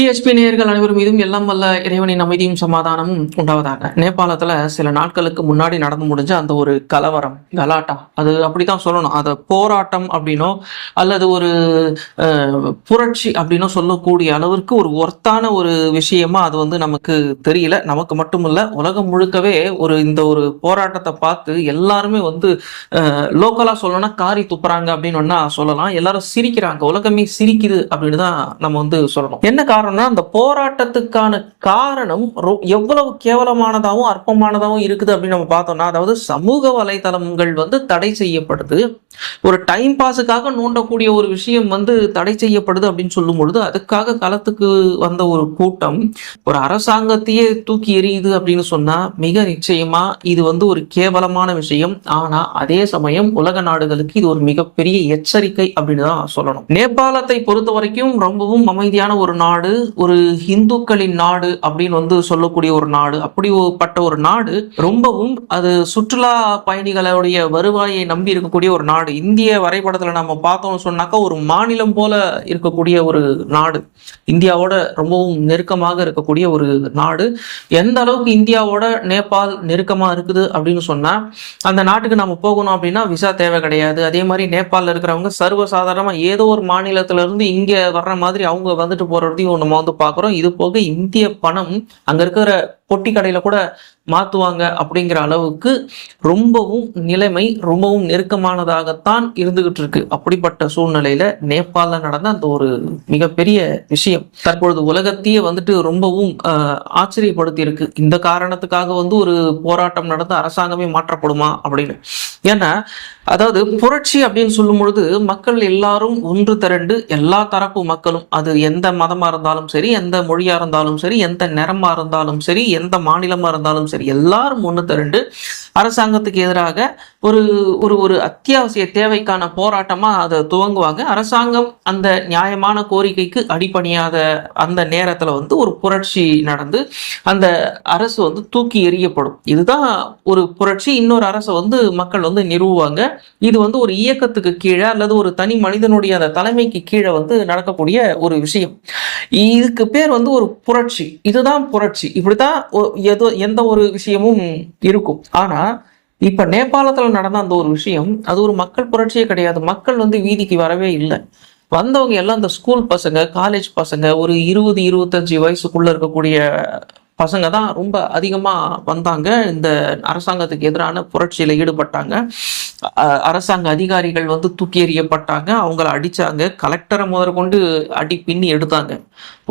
டிஎச்பி நேயர்கள் அனைவரும் மீதும் எல்லாம் வல்ல இறைவனின் அமைதியும் சமாதானமும் உண்டாவதாக. நேபாளத்துல சில நாட்களுக்கு முன்னாடி நடந்து முடிஞ்ச அந்த ஒரு கலவரம், கலாட்டா, அது அப்படித்தான் சொல்லணும். அதை போராட்டம் அப்படின்னோ அல்லது ஒரு புரட்சி அப்படின்னோ சொல்லக்கூடிய அளவிற்கு ஒரு ஒர்த்தான ஒரு விஷயமா அது வந்து நமக்கு தெரியல. நமக்கு மட்டுமல்ல, உலகம் முழுக்கவே இந்த ஒரு போராட்டத்தை பார்த்து எல்லாருமே வந்து லோக்கலா சொல்லணும்னா காரி துப்புறாங்க அப்படின்னு ஒன்னா சொல்லலாம். எல்லாரும் சிரிக்கிறாங்க, உலகமே சிரிக்குது அப்படின்னு தான் நம்ம வந்து சொல்லணும். என்ன காரணம்னா, அந்த போராட்டத்துக்கான காரணம் எவ்வளவு கேவலமானதாகவும் அற்பமானதாகவும் இருக்குது அப்படின்னு நம்ம பார்த்தோம்னா, அதாவது சமூக வலைதளங்கள் வந்து தடை செய்யப்படுது. ஒரு டைம் பாஸுக்காக நோண்டக்கூடிய ஒரு விஷயம் வந்து தடை செய்யப்படுது அப்படின்னு சொல்லும் பொழுது, அதுக்காக களத்துக்கு வந்த ஒரு கூட்டம் ஒரு அரசாங்கத்தையே தூக்கி எறியுது அப்படின்னு சொன்னா மிக நிச்சயமா இது வந்து ஒரு கேவலமான விஷயம். ஆனா அதே சமயம் உலக நாடுகளுக்கு இது ஒரு மிகப்பெரிய எச்சரிக்கை அப்படின்னு தான் சொல்லணும். நேபாளத்தை பொறுத்த வரைக்கும் ரொம்பவும் அமைதியான ஒரு நாடு, ஒரு இந்துக்களின் நாடு அப்படின்னு வந்து சொல்லக்கூடிய ஒரு நாடு. அப்படிப்பட்ட ஒரு நாடு, ரொம்பவும் அது சுற்றுலா பயணிகளுடைய வருவாயை நம்பி இருக்கக்கூடிய ஒரு நாடு. இந்திய வரைபடத்துல நம்ம பார்த்தோம்னு சொன்னாக்கா ஒரு மாநிலம் போல இருக்கக்கூடிய ஒரு நாடு, இந்தியாவோட ரொம்பவும் நெருக்கமாக இருக்கக்கூடிய ஒரு நாடு. எந்த அளவுக்கு இந்தியாவோட நேபாள் நெருக்கமா இருக்குது அப்படின்னு சொன்னா, அந்த நாட்டுக்கு நம்ம போகணும் அப்படின்னா விசா தேவை கிடையாது. அதே மாதிரி நேபாளில் இருக்கிறவங்க சர்வசாதாரணமா ஏதோ ஒரு மாநிலத்துல இருந்து இங்க வர்ற மாதிரி அவங்க வந்துட்டு போறதையும் நம்ம வந்து பாக்குறோம். இது போக இந்திய பணம் அங்க இருக்கிற பொட்டி கடையில கூட மாத்துவாங்க அப்படிங்கிற அளவுக்கு ரொம்பவும் நிலைமை ரொம்பவும் நெருக்கமானதாகத்தான் இருந்துகிட்டு இருக்கு. அப்படிப்பட்ட சூழ்நிலையில நேபாளில் நடந்த அந்த ஒரு மிகப்பெரிய விஷயம் தற்பொழுது உலகத்தையே வந்துட்டு ரொம்பவும் ஆச்சரியப்படுத்தி இருக்கு. இந்த காரணத்துக்காக வந்து ஒரு போராட்டம் நடந்து அரசாங்கமே மாற்றப்படுமா அப்படின்னு. ஏன்னா அதாவது புரட்சி அப்படின்னு சொல்லும் பொழுது மக்கள் எல்லாரும் ஒன்று திரண்டு, எல்லா தரப்பு மக்களும், அது எந்த மதமா இருந்தாலும் சரி, எந்த மொழியா இருந்தாலும் சரி, எந்த நிறமா இருந்தாலும் சரி, எந்த மாநிலமா இருந்தாலும் சரி, எல்லாரும் ஒன்று திரண்டு அரசாங்கத்துக்கு எதிராக ஒரு ஒரு ஒரு அத்தியாவசிய தேவைக்கான போராட்டமா அதை துவங்குவாங்க. அரசாங்கம் அந்த நியாயமான கோரிக்கைக்கு அடிபணியாத அந்த நேரத்துல வந்து ஒரு புரட்சி நடந்து அந்த அரசு வந்து தூக்கி எறியப்படும். இதுதான் ஒரு புரட்சி. இன்னொரு அரசை வந்து மக்கள் வந்து நிறுவுவாங்க. இது வந்து ஒரு இயக்கத்துக்கு கீழே அல்லது ஒரு தனி மனிதனுடைய அந்த தலைமைக்கு கீழே வந்து நடக்கக்கூடிய ஒரு விஷயம். இதுக்கு பேர் வந்து ஒரு புரட்சி. இதுதான் புரட்சி. இப்படித்தான் எந்த ஒரு விஷயமும் இருக்கும். ஆனா இப்ப நேபாளத்துல நடந்த அந்த ஒரு விஷயம், அது ஒரு மக்கள் புரட்சியே கிடையாது. மக்கள் வந்து வீதிக்கு வரவே இல்லை. வந்தவங்க எல்லாம் இந்த ஸ்கூல் பசங்க, காலேஜ் பசங்க, ஒரு 20-25 வயசுக்குள்ள இருக்கக்கூடிய பசங்க தான் ரொம்ப அதிகமா வந்தாங்க. இந்த அரசாங்கத்துக்கு எதிரான புரட்சியில ஈடுபட்டாங்க. அரசாங்க அதிகாரிகள் வந்து தூக்கி எறியப்பட்டாங்க, அவங்கள அடிச்சாங்க, கலெக்டரை முதற்கொண்டு அடி பின்னி எடுத்தாங்க.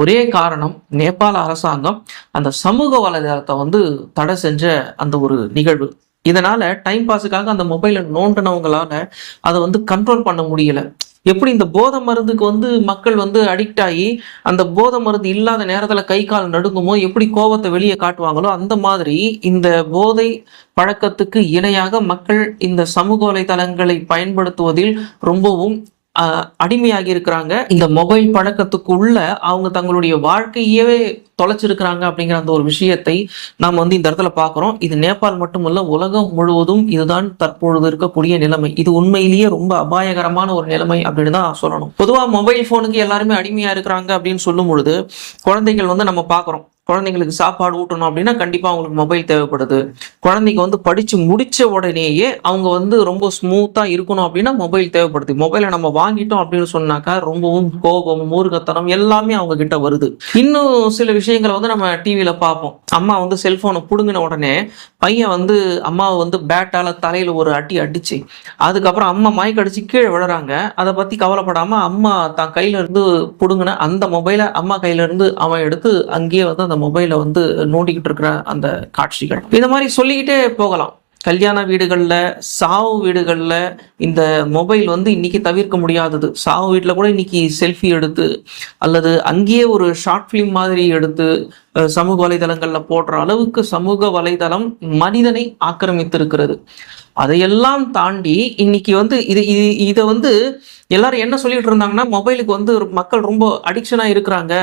ஒரே காரணம், நேபாள அரசாங்கம் அந்த சமூக வலைதளத்தை வந்து தடை செஞ்ச அந்த ஒரு நிகழ்வு. இதனால டைம் பாஸுக்காக அந்த மொபைலை நோண்டினவங்களால அதை வந்து கண்ட்ரோல் பண்ண முடியல. எப்படி இந்த போதை மருந்துக்கு வந்து மக்கள் வந்து அடிக்ட் ஆகி அந்த போதை மருந்து இல்லாத நேரத்துல கை கால் நடுங்குமோ, எப்படி கோபத்தை வெளியே காட்டுவாங்களோ, அந்த மாதிரி இந்த போதை பழக்கத்துக்கு இணையாக மக்கள் இந்த சமூக வலைதளங்களை பயன்படுத்துவதில் ரொம்பவும் அடிமையாகி இருக்கிறாங்க. இந்த மொபைல் பழக்கத்துக்குள்ள அவங்க தங்களுடைய வாழ்க்கையவே தொலைச்சிருக்கிறாங்க அப்படிங்கிற அந்த ஒரு விஷயத்தை நாம் வந்து இந்த இடத்துல பார்க்குறோம். இது நேபாள் மட்டுமல்ல, உலகம் முழுவதும் இதுதான் தற்பொழுது இருக்கக்கூடிய நிலைமை. இது உண்மையிலேயே ரொம்ப அபாயகரமான ஒரு நிலைமை அப்படின்னு தான் சொல்லணும். பொதுவாக மொபைல் ஃபோனுக்கு எல்லாருமே அடிமையா இருக்கிறாங்க அப்படின்னு சொல்லும் பொழுது, குழந்தைகள் வந்து நம்ம பார்க்குறோம், குழந்தைங்களுக்கு சாப்பாடு ஊட்டணும் அப்படின்னா கண்டிப்பா அவங்களுக்கு மொபைல் தேவைப்படுது. குழந்தைங்க வந்து படிச்சு முடிச்ச உடனேயே அவங்க வந்து ரொம்ப ஸ்மூத்தா இருக்கணும் அப்படின்னா மொபைல் தேவைப்படுது. மொபைலை நம்ம வாங்கிட்டோம் அப்படின்னு சொன்னாக்கா ரொம்பவும் கோபம், மூர்க்கத்தனம் எல்லாமே அவங்க கிட்ட வருது. இன்னும் சில விஷயங்களை வந்து நம்ம டிவியில பார்ப்போம். அம்மா வந்து செல்போனை புடுங்கின உடனே பையன் வந்து அம்மாவை வந்து பேட்டால தலையில ஒரு அடி அடிச்சு, அதுக்கப்புறம் அம்மா மயக்கடிச்சு கீழே விழுறாங்க. அதை பத்தி கவலைப்படாம அம்மா தான் கையில இருந்து புடுங்கின அந்த மொபைலை அம்மா கையில இருந்து அவன் எடுத்து அங்கேயே வந்து அந்த மொபைலை வந்து நோண்டிக்கிட்டு இருக்கிற அந்த காட்சிகள், இந்த மாதிரி சொல்லிக்கிட்டே போகலாம். கல்யாண வீடுகள்ல, சாவு வீடுகள்ல இந்த மொபைல் வந்து இன்னைக்கு தவிர்க்க முடியாதது. சாவு வீட்டுல கூட இன்னைக்கு செல்ஃபி எடுத்து அல்லது அங்கேயே ஒரு ஷார்ட் பிலிம் மாதிரி எடுத்து சமூக வலைதளங்கள்ல போடுற அளவுக்கு சமூக வலைதளம் மனிதனை ஆக்கிரமித்திருக்கிறது. அதையெல்லாம் தாண்டி இன்னைக்கு வந்து இதை வந்து எல்லாரும் என்ன சொல்லிட்டு இருந்தாங்கன்னா, மொபைலுக்கு வந்து மக்கள் ரொம்ப அடிக்ஷனா இருக்கிறாங்க,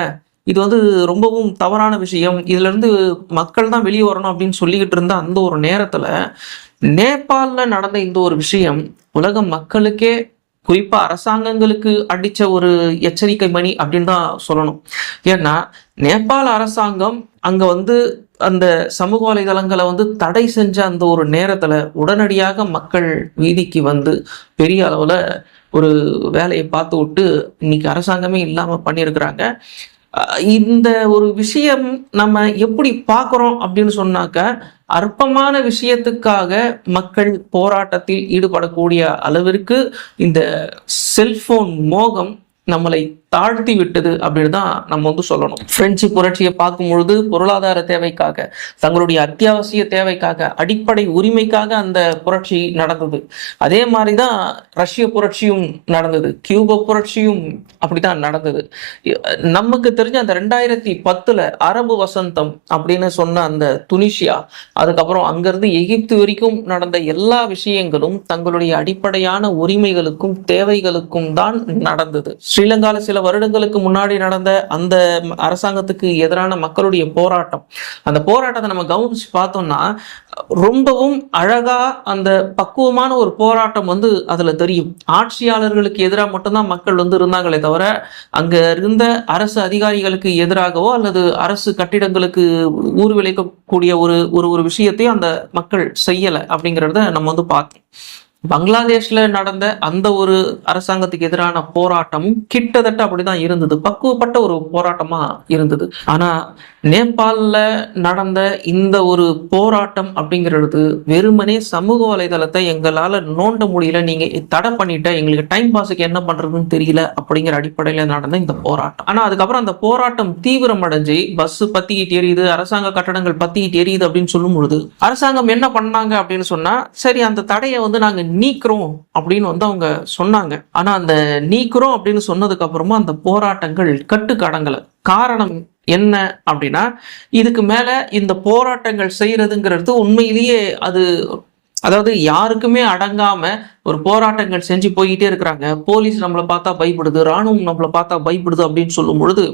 இது வந்து ரொம்பவும் தவறான விஷயம், இதுல இருந்து மக்கள் தான் வெளியே வரணும் அப்படின்னு சொல்லிக்கிட்டு இருந்த அந்த ஒரு நேரத்துல நேபாளில் நடந்த இந்த ஒரு விஷயம் உலக மக்களுக்கே குறிப்பா அரசாங்கங்களுக்கு அடிச்ச ஒரு எச்சரிக்கை மணி அப்படின்னு தான் சொல்லணும். ஏன்னா நேபாள அரசாங்கம் அங்க வந்து அந்த சமூக வலைதளங்களை வந்து தடை செஞ்ச அந்த ஒரு நேரத்துல உடனடியாக மக்கள் வீதிக்கு வந்து பெரிய அளவுல ஒரு வேலையை பார்த்து விட்டு இன்னைக்கு அரசாங்கமே இல்லாம பண்ணியிருக்கிறாங்க. இந்த ஒரு விஷயம் நம்ம எப்படி பார்க்குறோம் அப்படின்னு சொன்னாக்க, அற்பமான விஷயத்துக்காக மக்கள் போராட்டத்தில் ஈடுபடக்கூடிய அளவிற்கு இந்த செல்போன் மோகம் நம்மளை தாழ்த்தி விட்டது அப்படின்னு தான் நம்ம வந்து சொல்லணும். பிரெஞ்சு புரட்சியை பார்க்கும் பொழுது பொருளாதார தேவைக்காக, தங்களுடைய அத்தியாவசிய தேவைக்காக, அடிப்படை உரிமைக்காக அந்த புரட்சி நடந்தது. அதே மாதிரிதான் ரஷ்ய புரட்சியும் நடந்தது, கியூபா புரட்சியும் அப்படிதான் நடந்தது. நமக்கு தெரிஞ்ச அந்த 2010 அரபு வசந்தம் அப்படின்னு சொன்ன அந்த துனிஷியா, அதுக்கப்புறம் அங்கிருந்து எகிப்து வரைக்கும் நடந்த எல்லா விஷயங்களும் தங்களுடைய அடிப்படையான உரிமைகளுக்கும் தேவைகளுக்கும் தான் நடந்தது. ஸ்ரீலங்கால சில வருடங்களுக்கு முன்னாடி நடந்த அந்த அரசாங்கத்துக்கு எதிரான மக்களுடைய போராட்டம், அந்த போராட்டத்தை நம்ம கவனிச்சு பார்த்தோம்னா ரொம்பவும் அழகா அந்த பக்குவமான ஒரு போராட்டம் வந்து அதுல தெரியும். ஆட்சியாளர்களுக்கு எதிராக மட்டும்தான் மக்கள் வந்து இருந்தாங்களே தவிர அங்க இருந்த அரசு அதிகாரிகளுக்கு எதிராகவோ அல்லது அரசு கட்டிடங்களுக்கு ஊர் விளைக்கக்கூடிய ஒரு ஒரு விஷயத்தையும் அந்த மக்கள் செய்யலை அப்படிங்கிறத நம்ம வந்து பார்த்தோம். பங்களாதேஷ்ல நடந்த அந்த ஒரு அரசாங்கத்துக்கு எதிரான போராட்டமும் கிட்டத்தட்ட அப்படிதான் இருந்தது, பக்குவப்பட்ட ஒரு போராட்டமா இருந்தது. ஆனா நேபாளில் நடந்த இந்த ஒரு போராட்டம் அப்படிங்கிறது வெறுமனே சமூக வலைதளத்தை எங்களால நோண்ட முடியல, நீங்க தடை பண்ணிட்ட, எங்களுக்கு டைம் பாஸுக்கு என்ன பண்றதுன்னு தெரியல அப்படிங்கிற அடிப்படையில நடந்த இந்த போராட்டம். ஆனா அதுக்கப்புறம் அந்த போராட்டம் தீவிரம் அடைஞ்சு பஸ் பத்திக்கிட்டு எரியுது, அரசாங்க கட்டடங்கள் பத்திக்கிட்டு எரியுது அப்படின்னு சொல்லும் பொழுது அரசாங்கம் என்ன பண்ணாங்க அப்படின்னு சொன்னா, சரி அந்த தடையை வந்து நாங்க நீக்கிறோம் அப்படின்னு வந்து அவங்க சொன்னாங்க. ஆனா அந்த நீக்கிறோம் அப்படின்னு சொன்னதுக்கு அப்புறமா அந்த போராட்டங்கள் கட்டுக்கடங்கல. காரணம் என்ன அப்படின்னா, இதுக்கு மேல இந்த போராட்டங்கள் செய்யறதுங்கிறது உண்மையிலேயே அது, அதாவது யாருக்குமே அடங்காம ஒரு போராட்டங்கள் செஞ்சு போய்கிட்டே இருக்கிறாங்க. போலீஸ் நம்மளை பார்த்தா பயப்படுது, ராணுவம் நம்மளை பார்த்தா பயப்படுது அப்படின்னு சொல்லும் பொழுது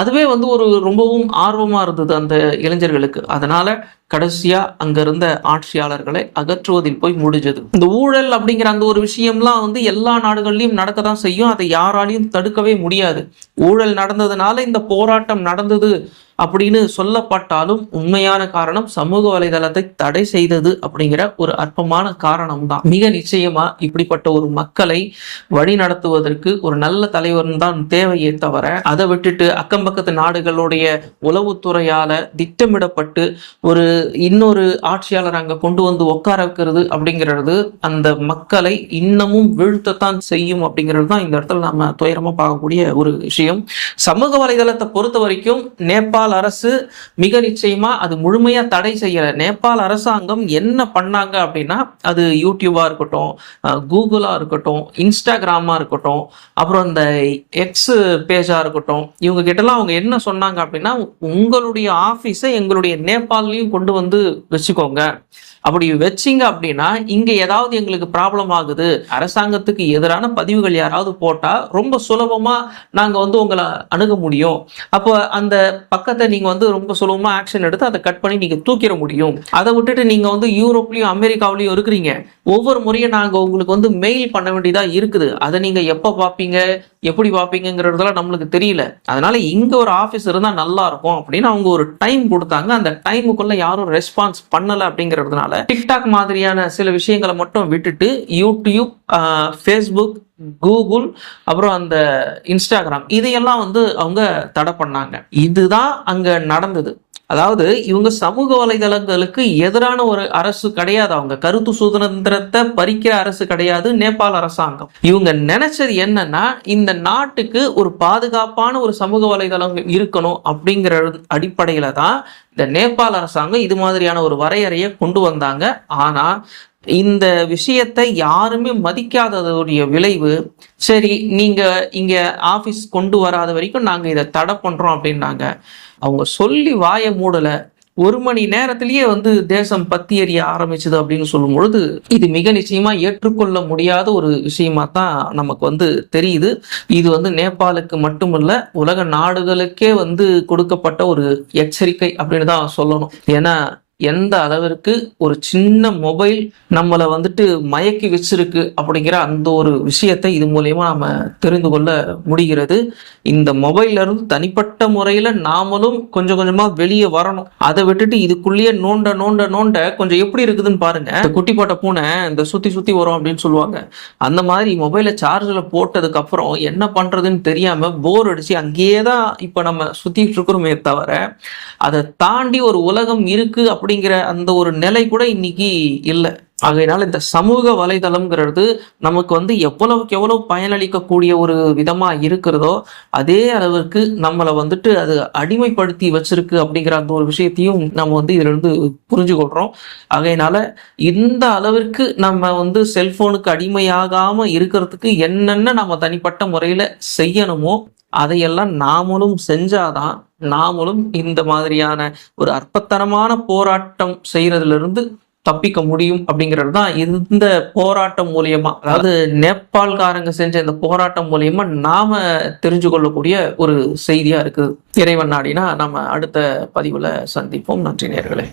அதுவே வந்து ஒரு ரொம்பவும் ஆர்வமா இருந்தது அந்த இளைஞர்களுக்கு. அதனால கடைசியா அங்க இருந்த ஆட்சியாளர்களை அகற்றுவதில் போய் முடிஞ்சது. இந்த ஊழல் அப்படிங்கிற அந்த ஒரு விஷயம்லாம் வந்து எல்லா நாடுகள்லயும் நடக்கதான் செய்யும், அதை யாராலையும் தடுக்கவே முடியாது. ஊழல் நடந்ததுனால இந்த போராட்டம் நடந்தது அப்படின்னு சொல்லப்பட்டாலும் உண்மையான காரணம் சமூக வலைதளத்தை தடை செய்தது அப்படிங்கிற ஒரு அற்பமான காரணம் தான். மிக நிச்சயமா இப்படிப்பட்ட ஒரு மக்களை வழி நடத்துவதற்கு ஒரு நல்ல தலைவர் தான் தேவையே தவிர, அதை விட்டுட்டு அக்கம் பக்கத்து நாடுகளுடைய உளவுத்துறையால திட்டமிடப்பட்டு ஒரு இன்னொரு ஆட்சியாளர் அங்க கொண்டு வந்து உட்கார வைக்கிறது அப்படிங்கிறது அந்த மக்களை இன்னமும் வீழ்த்தத்தான் செய்யும் அப்படிங்கிறது தான் இந்த இடத்துல நம்ம துயரமா பார்க்கக்கூடிய ஒரு விஷயம். சமூக வலைதளத்தை பொறுத்த வரைக்கும் நேபாள் அரசு மிக நிச்சயமா அது முழுமையா தடை செய்யல. நேபாள் அரசாங்கம் என்ன பண்ணாங்க அப்படின்னா, அது யூடியூபா இருக்கட்டும், கூகுளா இருக்கட்டும், இன்ஸ்டாகிராமா இருக்கட்டும், அப்புறம் இந்த எக்ஸ் பேஜா இருக்கட்டும், இவங்க கிட்டலாம் அவங்க என்ன சொன்னாங்க அப்படின்னா, உங்களுடைய ஆபீஸை எங்களுடைய நேபாள்லயும் கொண்டு வந்து வச்சுக்கோங்க, அப்படி வச்சிங்க அப்படின்னா இங்க ஏதாவது எங்களுக்கு ப்ராப்ளம் ஆகுது, அரசாங்கத்துக்கு எதிரான பதிவுகள் யாராவது போட்டா ரொம்ப சுலபமா நாங்க வந்து உங்களை அணுக முடியும், அப்போ அந்த பக்கத்தை நீங்க வந்து ரொம்ப சுலபமா ஆக்ஷன் எடுத்து அதை கட் பண்ணி நீங்க தூக்கிட முடியும். அதை விட்டுட்டு நீங்க வந்து யூரோப்லயும் அமெரிக்காவிலயும் இருக்கிறீங்க, ஒவ்வொரு முறையும் நாங்க உங்களுக்கு வந்து மெயில் பண்ண வேண்டியதா இருக்குது, அதை நீங்க எப்ப பார்ப்பீங்க எப்படி பார்ப்பீங்கிறதுலாம் நம்மளுக்கு தெரியல, அதனால இங்க ஒரு ஆபீஸ் இருந்தா நல்லா இருக்கும் அப்படின்னு அவங்க ஒரு டைம் கொடுத்தாங்க. அந்த டைமுக்குள்ள யாரும் ரெஸ்பான்ஸ் பண்ணல அப்படிங்கிறதுனால டிக்டாக் மாதிரியான சில விஷயங்களை மட்டும் விட்டுட்டு யூடியூப், ஃபேஸ்புக், கூகுள், அப்புறம் அந்த இன்ஸ்டாகிராம் இதையெல்லாம் வந்து அவங்க தடை பண்ணாங்க. இதுதான் அங்க நடந்தது. அதாவது இவங்க சமூக வலைதளங்களுக்கு எதிரான ஒரு அரசு கிடையாது, அவங்க கருத்து சுதந்திரத்தை பறிக்கிற அரசு கிடையாது நேபாள அரசாங்கம். இவங்க நினைச்சது என்னன்னா, இந்த நாட்டுக்கு ஒரு பாதுகாப்பான ஒரு சமூக வலைதளம் இருக்கணும் அப்படிங்கிற அடிப்படையில தான் இந்த நேபாள அரசாங்கம் இது மாதிரியான ஒரு வரையறையை கொண்டு வந்தாங்க. ஆனா இந்த விஷயத்தை யாருமே மதிக்காததுடைய விளைவு, சரி நீங்க இங்க ஆபீஸ் கொண்டு வராத வரைக்கும் நாங்க இதை தடை பண்றோம் அப்படின்னாங்க. அவங்க சொல்லி வாய மூடல, 1 மணி நேரத்திலேயே வந்து தேசம் பத்தி எறிய ஆரம்பிச்சது அப்படின்னு சொல்லும் பொழுது இது மிக நிச்சயமா ஏற்றுக்கொள்ள முடியாத ஒரு விஷயமா தான் நமக்கு வந்து தெரியுது. இது வந்து நேபாளுக்கு மட்டுமல்ல, உலக நாடுகளுக்கே வந்து கொடுக்கப்பட்ட ஒரு எச்சரிக்கை அப்படின்னு தான் சொல்லணும். ஏன்னா எந்த அளவிற்கு ஒரு சின்ன மொபைல் நம்மளை வந்துட்டு மயக்கி வச்சிருக்கு அப்படிங்கிற அந்த ஒரு விஷயத்தை இது மூலியமா நாம தெரிந்து கொள்ள முடிகிறது. இந்த மொபைல்ல இருந்து தனிப்பட்ட முறையில நாமளும் கொஞ்சம் கொஞ்சமா வெளியே வரணும். அதை விட்டுட்டு இதுக்குள்ளேயே நோண்ட நோண்ட நோண்ட கொஞ்சம் எப்படி இருக்குதுன்னு பாருங்க. இந்த குட்டி போட்ட பூனை இந்த சுத்தி சுத்தி வரும் அப்படின்னு சொல்லுவாங்க. அந்த மாதிரி மொபைலை சார்ஜ்ல போட்டதுக்கு அப்புறம் என்ன பண்றதுன்னு தெரியாம போர் அடிச்சு அங்கேயே தான் இப்ப நம்ம சுத்திட்டு இருக்கிறோமே தவிர அதை தாண்டி ஒரு உலகம் இருக்கு அப்படிங்கிற அந்த ஒரு நிலை கூட இன்னைக்கு இல்லை. ஆகையினால இந்த சமூக வலைதளம்ங்கிறது நமக்கு வந்து எவ்வளவுக்கு எவ்வளவு பயனளிக்கக்கூடிய ஒரு விதமா இருக்கிறதோ அதே அளவுக்கு நம்மளை வந்துட்டு அது அடிமைப்படுத்தி வச்சிருக்கு அப்படிங்கிற அந்த ஒரு விஷயத்தையும் நம்ம வந்து இதுல இருந்து புரிஞ்சு கொள்றோம். ஆகையினால இந்த அளவிற்கு நம்ம வந்து செல்போனுக்கு அடிமையாகாம இருக்கிறதுக்கு என்னென்ன நம்ம தனிப்பட்ட முறையில செய்யணுமோ அதையெல்லாம் நாமளும் செஞ்சாதான் நாமளும் இந்த மாதிரியான ஒரு அற்பத்தனமான போராட்டம் செய்யறதுல இருந்து தப்பிக்க முடியும் அப்படிங்கிறது தான் இந்த போராட்டம் மூலியமா, அதாவது நேபாள்காரங்க செஞ்ச இந்த போராட்டம் மூலியமா நாம தெரிஞ்சு கொள்ளக்கூடிய ஒரு செய்தியா இருக்குது. இறைவன் நாடினா நம்ம அடுத்த பதிவுல சந்திப்போம். நன்றி நேயர்களே.